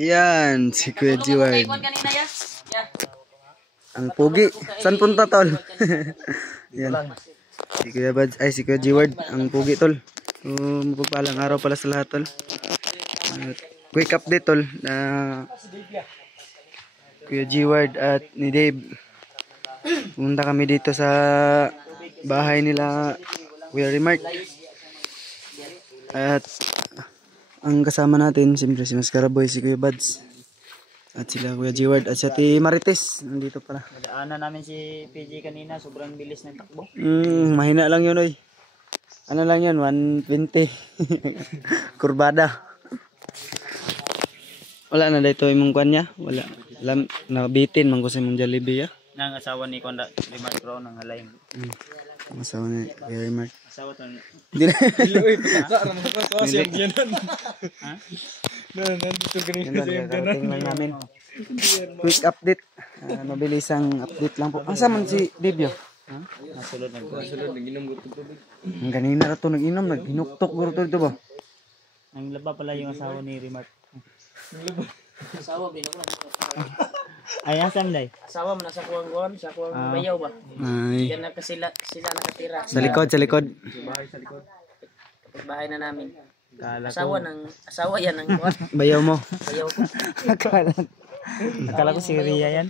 Yan, si Kuya Jiward. Kanina ya? Yeah. Ang pugi. Saan punta, tol? Yan. Si Kuya Jiward, ang pugi, tol. Mapagpalang araw pala sa lahat, tol. Quick update, tol. Kuya Jiward at ni Dave. Pumunta kami dito sa bahay nila Kuya Remark. At ang kasama natin, siyempre si Mascaraboy, si Kuya Buds. At sila Kuya Jiward at si Ate Marites. Nandito pala. Nadaanan namin si PJ kanina. Sobrang bilis ng takbo. Mahina lang yun, oy. Ano lang yun, 120. Kurbada. Wala na dito imong kwan niya. Wala. Nabitin man ko sa imong Jollibee, ya. Nang asawa ni Konda Remark Pro ng halay. Ang asawa ni Kuya Remark. Asawa to. Hindi na. Karating lang namin. Quick update. Mabilisang update lang po. Asa man si Debyo? Nasulod nag-inom gusto tubig. Ang kanina na ito nag-inom. Naghinuktok gusto ito ba? Ang laba pala yung asawa ni Remark. Asawa binuklan. Ay, asan day? Asawa mo nasa kuwang-kuwan, sa kuwang bayaw ba? Ay. Diyan na sila nakatira. Sa likod. Sa likod. Bahay na namin. Asawa yan ng kuwan. Bayaw mo. Bayaw ko. Akala ko si Ria yan.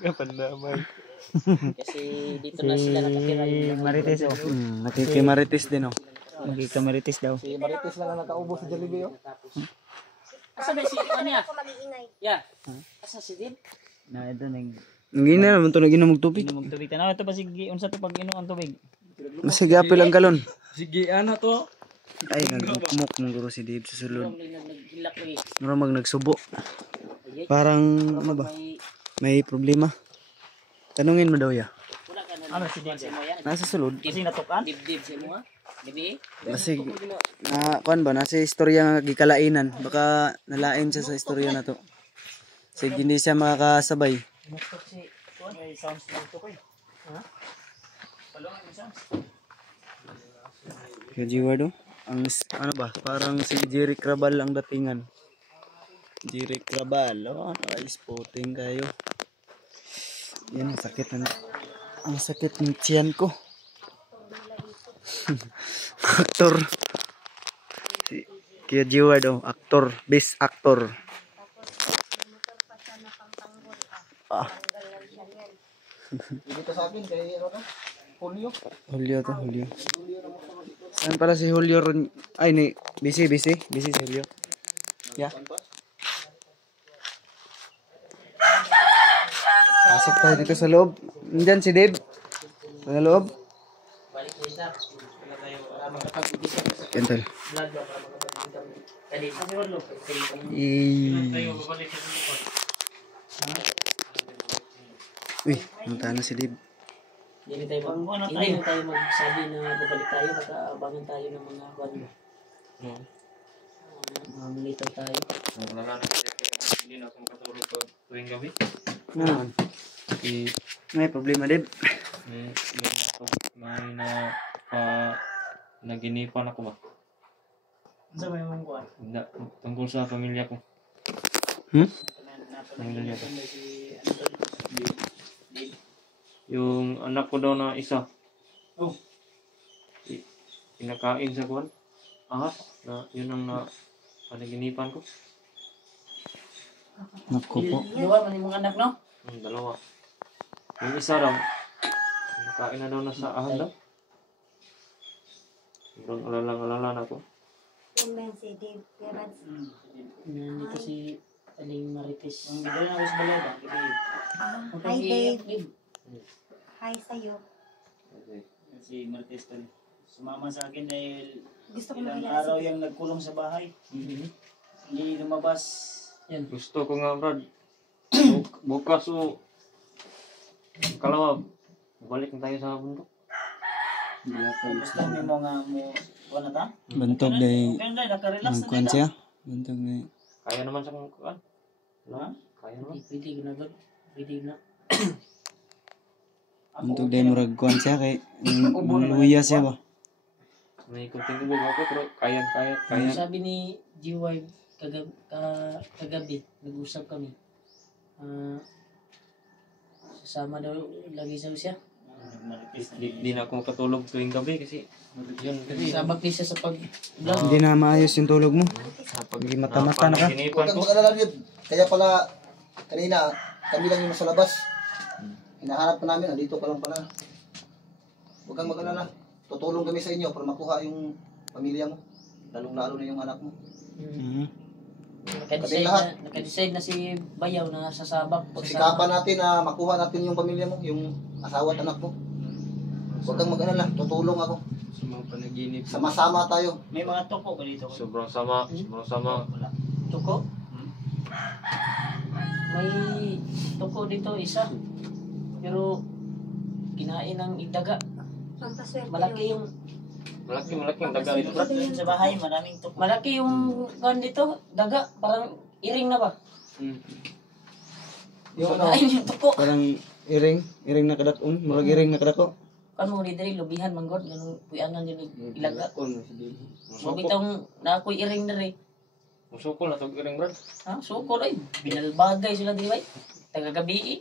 Kapandamay. Kasi dito na sila nakatira yung Marites oh. Nakikimarites din oh. Magkikamarites daw. Si Marites lang ang nakaubo sa Jollibee oh. Asa ba si ano ya? Yeah. Asa si Dib? Na ito nag Nangina naman ito nag-inom tubig. inom og tubig. Tanaw ito pa sige unsa to pag inom ang tubig. Masig apil ang galon. Sige ana to. Ay, nagmukmuk ng guro si Dave sa sulod. Naghilak lagi. Maramag nagsubo. Parang, ano ba? May problema. Tanungin mo daw ya. Wala ka na. Ano si Dib? Nasa sulod. Kasi natukan. Dib sa mo ha? Dibi? Kasi, kuan ba? Nasa istorya nga gikalainan. Baka nalain siya sa istorya na to. Kasi hindi siya makakasabay. May sounds dito ko eh. Ha? Palong may sounds. Kaya Jiward oh. Ang, ano ba? Parang si Jerry Crabal ang datingan. Jerry Crabal. Oh, naka-spotting kayo. Yan, ang sakit na. Ang sakit ng tiyan ko. Aktor. Si Kuya Jiward oh, aktor, best actor. Dito sa akin kay ano ka? Julio. Julio. Saan pala si Julio? Ay, ni busy si Julio. Yeah. Pasok tayo dito sa loob. Nandiyan si Dave. Sa loob. Balik kita. Kental. Uy, punta na si Dave. Hindi tayo magsabi na babalik tayo. Baka abangan tayo ng mga kwan mo. Mga militaw tayo. Hindi na ako makatulog pag tuwing gabi. May problema, Dave. May naginipan ako ba? Unsa may mong kuan? Tungkol sa pamilya ko. Pamilya ko. Yung anak ko daw na isa. Oh. Pinakain sa kuwan. Ahas. Na, yun ang panaginipan ko. Naku po. Dua man yung anak no? Dalawa. Yung isa daw. Pinakain na daw na sa ahas daw. Sobrang alala na ako. Nandito si Aling Marites. Ang bigay na sa balay ba? Hi, Dave. Hi sa'yo. Okay. Si Marites to. Sumama sa akin dahil Gusto ko ilang makilala araw si yung nagkulong sa bahay. Hindi lumabas. Yan. Gusto ko nga, Brad. Bukas o kalawa, balik na tayo sa bundok. Gusto mo nga mo kuan na ta? Bantog day. Ganda, naka-relax na Kuan dito. siya. Bantog day. Kaya naman sa kung kuan. Ha? Kaya naman. Pwede na ba? Pwede na. Bantog day murag kuan siya kay luya siya ba. May kunting ubog ako pero kaya. Sabi ni GY kagabi, nag-usap kami. Sasama daw lagi siya. Di na ako makatulog tuwing gabi kasi yun kasi Sabak din siya sa pag-vlog. Hindi na maayos yung tulog mo. Hindi mata-mata na ka. Huwag Panaginip kang ko. mag-alala yun. Kaya pala, kanina, kami lang yung nasa labas. Hinahanap pa namin, andito ka lang pala. Huwag kang mag-alala. Tutulong kami sa inyo para makuha yung pamilya mo. Lalong-lalo na yung anak mo. Mhm. Naka-decide na si Bayaw na sasabak. Sikapan natin na makuha natin yung pamilya mo, yung asawa at anak mo. Huwag kang mag-alala, tutulong ako. Sa mga panaginip. Sama-sama tayo. May mga tuko ko dito. Sobrang sama. Tuko? May tuko dito isa. Pero kinain ng idaga. Pampaswerte Malaki yun. yung Malaking daga dito. doon sa bahay, maraming tuko. Malaki yung kan dito, daga, parang iring na ba? Yung ano, Kinain yung tuko. Parang iring na kadakon, murag iring na kadako. Kan mo diri lubihan manggod ganung puyanan din ilaga. Mabitang na ako'y iring diri. Musukol na tog iring brad. Ha, suko ay binalbagay sila diri bay. Taga-gabi.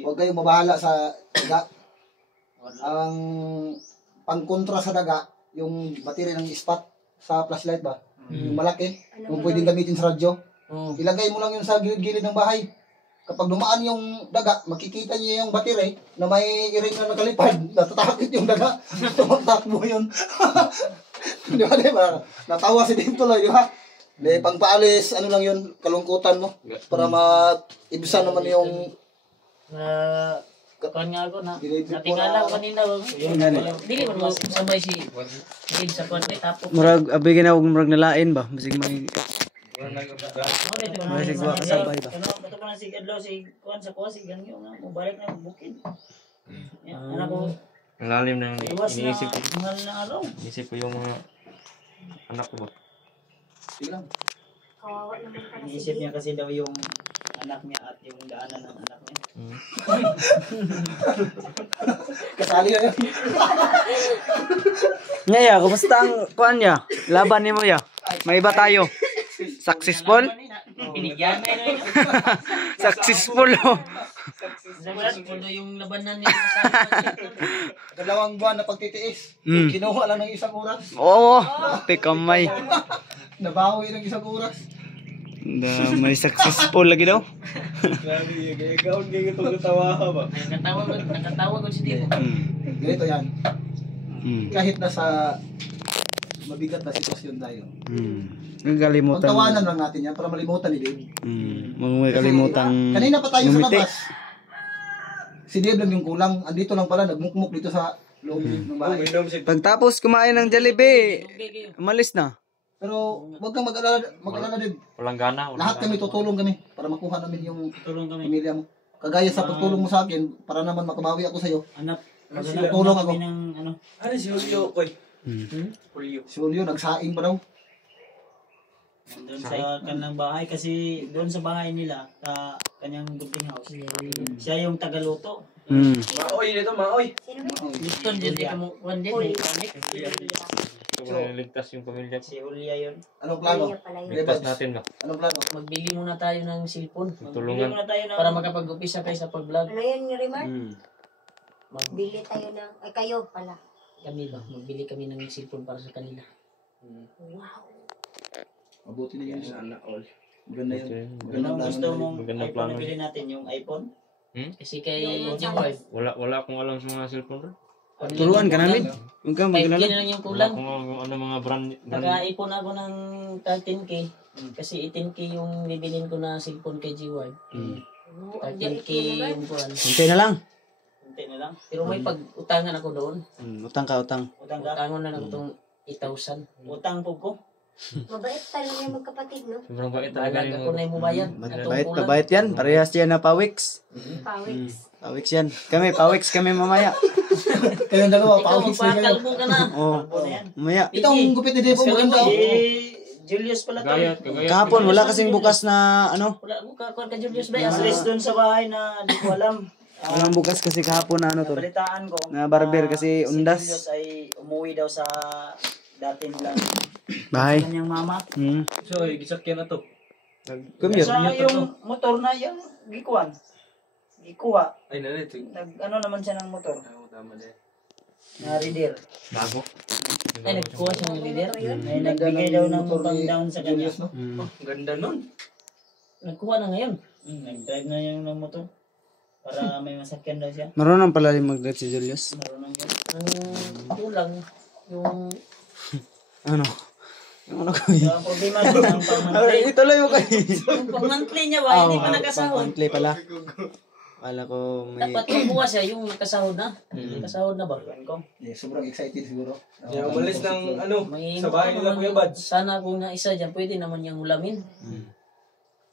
huwag kayong mabahala sa daga. Ang pangkontra sa daga, yung battery ng spot sa flashlight ba? Yung malaki, yung pwedeng gamitin sa radyo. Oh. Ilagay mo lang yun sa gilid-gilid ng bahay. Kapag dumaan yung daga, makikita niyo yung battery na may iring na nakalipad. Natatakot yung daga. Tumatakbo yun. Di ba? Natawa si Dave tuloy, di ba? Di, pangpaalis, ano lang yun, kalungkutan mo. Para ma-ibsan naman yung Kan nga ako na Dinidrip mo natingala na- ko kanina. Dili man mas sabay si Dave sa kwan tapos. Murag abi ginaw murag nalain ba? Bisig may Masig wa kasabay ba? Ano bato pa na si Adlaw si kwan sa kuha si Gangyo nga mo balik na bukid. Anak ko Ang lalim ng iwas na iniisip ko. mahal na araw. Iniisip ko yung mga anak ko ba? Sige lang. Kawawa naman pala si Iniisip Dave. niya kasi daw yung anak niya at yung daanan ng anak niya. Kasali na yun. Ngaya, kumusta ang kuan niya? Laban nimo ya? May iba tayo. Successful? Pinigyan na yun. Successful oh. Successful daw yung labanan niya sa 2 buwan na pagtitiis. Kinuha lang ng 1 oras. Oo, kamay. Nabawi ng 1 oras. May successful lagi daw. Nakatawa ko si Dave. Ganito yan. Hmm. Kahit nasa mabigat na sitwasyon tayo. Ang kalimutan. Pagtawanan lang natin yan para malimutan ni Dave. Mga may kalimutang Kanina pa tayo sa ngumiti. labas. Si Dave lang yung kulang. Andito lang pala, nagmukmuk dito sa loob ng bahay. Pagtapos kumain ng Jollibee, umalis na. Pero huwag kang mag-alala Dave. Walang gana. Lahat kami tutulong kami para makuha namin yung Tulong kami. pamilya mo. Kagaya sa pagtulong mo sa akin, para naman makabawi ako sa'yo. Anak. Tulong ako. Ng ano. Ano si Julio, Koy? Si Julio, nagsaing pa daw. Doon sa kanilang bahay kasi doon sa bahay nila kanyang gunting house. Siya yung tagaluto. Maoy dito, maoy. Sino ba? Gusto din dito mo one day may pamit. So, ligtas yung pamilya ko. Si Julia yun. Anong plano? Kaya pala yun. Ligtas natin ba? Anong plano? Magbili muna tayo ng cellphone. Magbili Tulungan. muna tayo ng para makapag-upisa kayo sa pag-vlog. Ano yun, Rimar? Mag Bili tayo ng... Ay, kayo pala. kami ba? Magbili kami ng cellphone para sa kanila. Wow. Mabuti na yun. Sana all. Maganda yun. Anong gusto mong Magandang iPhone plano. na bilhin natin? Yung iPhone? Kasi kay Yung Jimboy. Wala akong alam sa mga cellphone bro. Turuan ka namin. Huwag kang 5K magalala. na lang yung Wala kulang. akong ano mga brand. Naka-iPhone ako ng 13K. Kasi 18K yung bibilin ko na cellphone kay GY. 13K yung kuhan. Hintay na lang. Kunti na lang. Pero may pag-utangan ako doon. Utang ka, utang. Utang ka? Utangan na lang itong 8,000. Utang po ko. Mabait talaga yung magkapatid, no? Sobrang bait talaga Alaga yung ko na yung mubayad. Mabait, mabait yan. Parehas yan na pawiks. Pawiks. Pawiks yan. Pawiks kami mamaya. Kayong dalawa, Ikaw, pa-office na kayo. magpakalbo ka na. Oo. Kalbo na yan. Mamaya. Ito ang gupit ni Devo, maganda. Julius pala to. Gayat, kagayat. Kahapon, wala kasing bukas na ano. Wala mo ka ka Julius ba? Alis doon sa bahay na di ko alam. Walang bukas kasi kahapon na ano to. Balitaan ko. Na barber kasi Si undas. Julius ay umuwi daw sa dati lang Bahay. kanyang mama. So, gisakyan na to. Commute. Sa yung motor na yung gikuan. Gikuha. Ay, nalit. Ano naman siya ng motor? Tama din. Na reader. Bago. Ay, nagkuha siya ng leader. Ay nagbigay daw ng bang down sa kanya. Julius, no? Ganda nun. Nagkuha na ngayon. Nag-drive na yung ng motor. Para may masakyan daw siya. Marunong pala rin mag-drive si Julius. Marunong yun. Ang kulang, yung Ano? Yung ano ko yun? So, ang problema doon ang pang-monthly. Ituloy mo kayo. yung pang-monthly niya ba, hindi pa nakasahod. Monthly pala. Kala ko may... Dapat makuha siya yung nakasahod na. Nakasahod na ba? Ewan ko. Yeah, sobrang excited siguro. Kaya umalis ng ano, May sa bahay nila Kuya Bads. Sana kung naisa dyan, pwede naman niyang ulamin.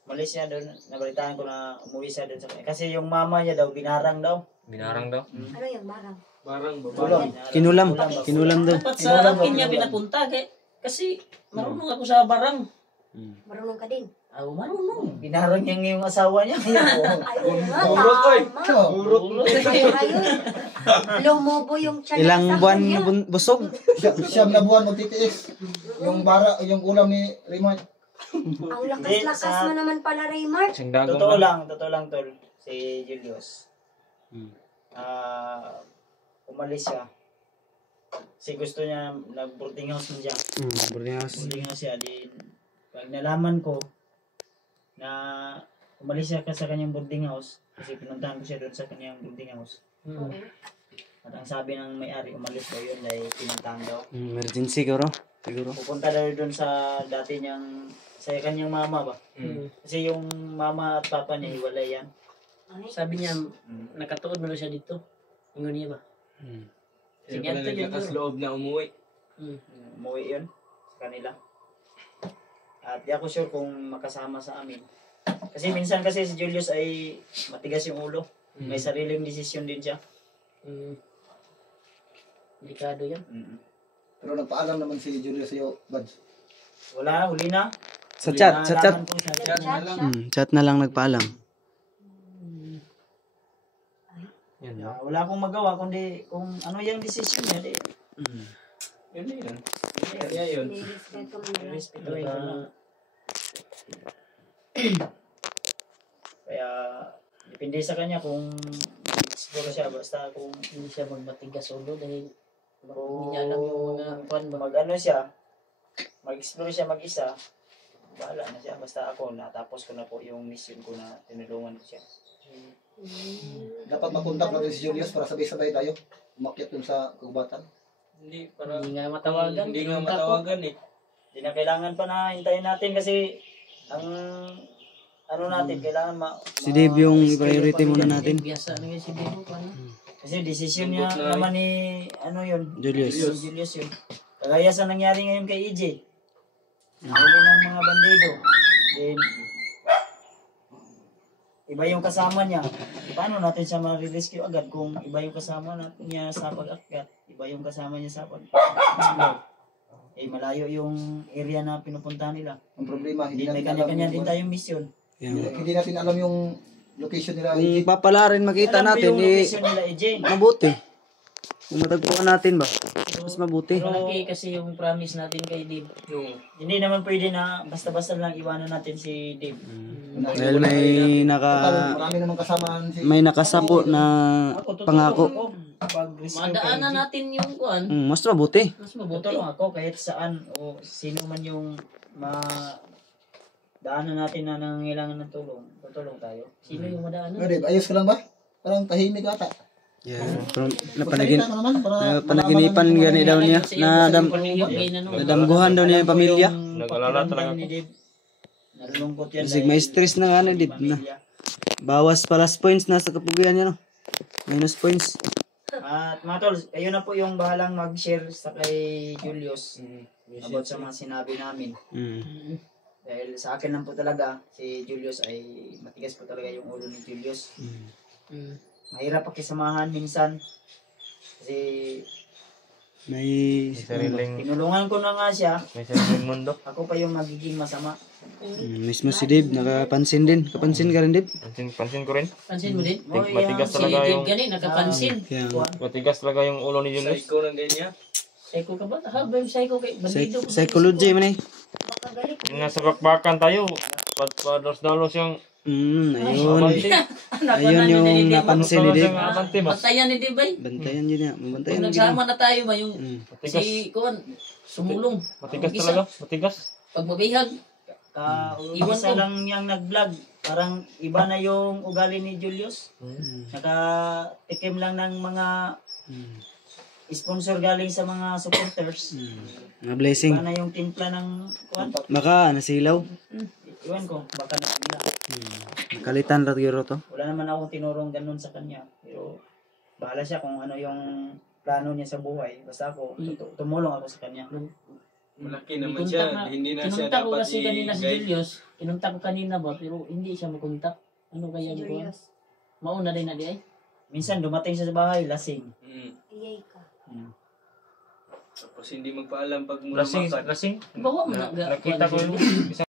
Malis siya doon. Nabalitaan ko na umuwi siya doon sa kanya. Kasi yung mama niya daw, binarang daw. Binarang daw. Ano yung marang? Parang Tulong. Kinulam. Kinulam daw. Dapat sa akin niya pinapunta. Kasi marunong ako sa barang. Marunong ka din. Marunong. Binarang niya ngayong asawa niya. Ay, oo nga, Urot, oy. tama. Ayun. Lumubo yung tiyan. Ilang ng buwan asawa niya. busog? Siyam na buwan magtitiis. Yung yung ulam ni Raymond. Ang lakas-lakas mo naman pala, Raymart. Sing dagong Totoo lang tol. Si Julius. Umalis siya. Kasi gusto niya, nag-boarding house mo siya. Boarding house. Boarding house siya. Di, pag nalaman ko na umalis siya sa kanyang boarding house, kasi pinuntahan ko siya doon sa kanyang boarding house. At ang sabi ng may-ari, umalis daw yun dahil pinuntahan daw. Emergency siguro. Siguro. Pupunta daw doon sa dati niyang, sa kanyang mama ba? Kasi yung mama at papa niya, hiwalay yan. Sabi niya, nakatuod mo na siya dito. Ingon niya ba? Kaya Sige, pala ito yun. naglakas loob na umuwi. Umuwi yun sa kanila. At di ako sure kung makasama sa amin. Kasi minsan kasi si Julius ay matigas yung ulo. May sariling desisyon din siya. Delikado yan. Pero nagpaalam naman si Julius sa'yo, Bads. Wala, huli na. Sa Huli chat, na sa chat. alaman ko sa Chat siya. Chat na lang nagpaalam. Yan no? Wala akong magawa kundi kung ano yung desisyon niya. Di, Yun na yun. Kaya yun. Nilispect ka mo na lang. respetuhin ko lang. Kaya depende sa kanya kung siguro siya basta kung Hindi siya magbatigas ulo dahil kung hindi niya alam yung mga kwan ba. mag-ano siya, mag-explore siya mag-isa, bahala na siya. Basta ako, natapos ko na po yung mission ko na tinulungan ko siya. Dapat makontak natin si Julius para sabay-sabay tayo. Umakyat dun sa kagubatan. Hindi, para Hindi nga matawagan. hindi nga matawagan eh. Hindi na kailangan pa na hintayin natin kasi ang ano natin, kailangan Si Dave yung priority muna natin. Biasa na yung si Bino. kasi decision niya naman ni ano yun, Julius. Si Julius yun. Kagaya sa nangyari ngayon kay EJ. Nahuli ng mga bandido. Then, iba yung kasama niya. Paano natin siya ma-rescue agad kung iba yung kasama niya sa pag-akyat, iba yung kasama niya sa pag-explore. Malayo yung area na pinupuntahan nila. Ang problema, hindi May natin alam kanya-kanya din yung, tayong mission. hindi natin alam yung location nila. Kung papala rin makita Alam ko natin, yung location nila, EJ. mabuti. Kung matagpuan natin ba? Mas mabuti. Malaki kasi yung promise natin kay Dave. Hindi naman pwede na basta-basta lang iwanan natin si Dave. Dahil Marami namang kasama si may nakasapo na Ako, pangako. ako, pag rescue kay Madaanan EJ, natin yung kwan. Mas mabuti. Mas mabuti. tutulong ako kahit saan o sino man yung daanan natin na nangangailangan ng tulong. Tutulong tayo. Sino yung madaanan? Dave, ayos ka lang ba? Parang tahimik ata. Yeah. From, Magsalita ka naman para panaginipan gani daw niya. Nadamguhan daw niya yung pamilya. Nag-alala talaga ako. Ni Dave. Nalulungkot yan. Kasi may stress na nga na, Dib. Na. Bawas plus points na sa kapugian niya, no? Minus points. At mga tol, ayun na po yung bahalang mag-share sa kay Julius about sa mga sinabi namin. Dahil sa akin lang po talaga, si Julius ay matigas po talaga yung ulo ni Julius. Mahirap pakisamahan minsan. Kasi May Sariling, tinulungan ko na nga siya, may sariling mundo. ako pa yung magiging masama. mismo si Dib, nakapansin din. Kapansin ka rin, Dib? Pansin ko rin. Pansin mo din? Matigas Si talaga Dave yung, gani, nakapansin. Kaya, matigas talaga yung ulo ni Julius. ng ganyan. Psycho ka ba? Ha, ba yung psycho kay bandido? Psychology man eh. Baka galit. Nga sa bakbakan tayo, padalos-dalos yung Ayun. abante. Ayun yung napansin ni Dave. Abante, mas Bantayan ni Dibay. Bantayan yun na. Kung Mabantayan yun. nagsama na tayo ba yung matigas. si Kuan sumulong. Matigas Isa. talaga, matigas. Pag mabihag, Iwan Iwan ko. lang yung nag-vlog. Parang iba na yung ugali ni Julius. Nakatikim lang ng mga sponsor galing sa mga supporters. Mga blessing. Iba na yung timpla ng kuwan. Baka nasilaw. Iwan ko, baka na Nakalitan ra gyud to. wala naman akong tinurong ganun sa kanya. Pero bahala siya kung ano yung plano niya sa buhay. Basta ako, tumulong ako sa kanya. Malaki naman siya, hindi na siya kinunta ko dapat kasi kanina si i-guide. Julius. Kinunta ko kanina ba, pero hindi siya makontak. Ano kaya Si yung Kuan? Julius. Mauna din na di ay. Minsan dumating siya sa bahay, lasing. Iyay ka. Tapos hindi magpaalam pag mula Lasing, makat. lasing. Bawa mo na. Nakita ko yung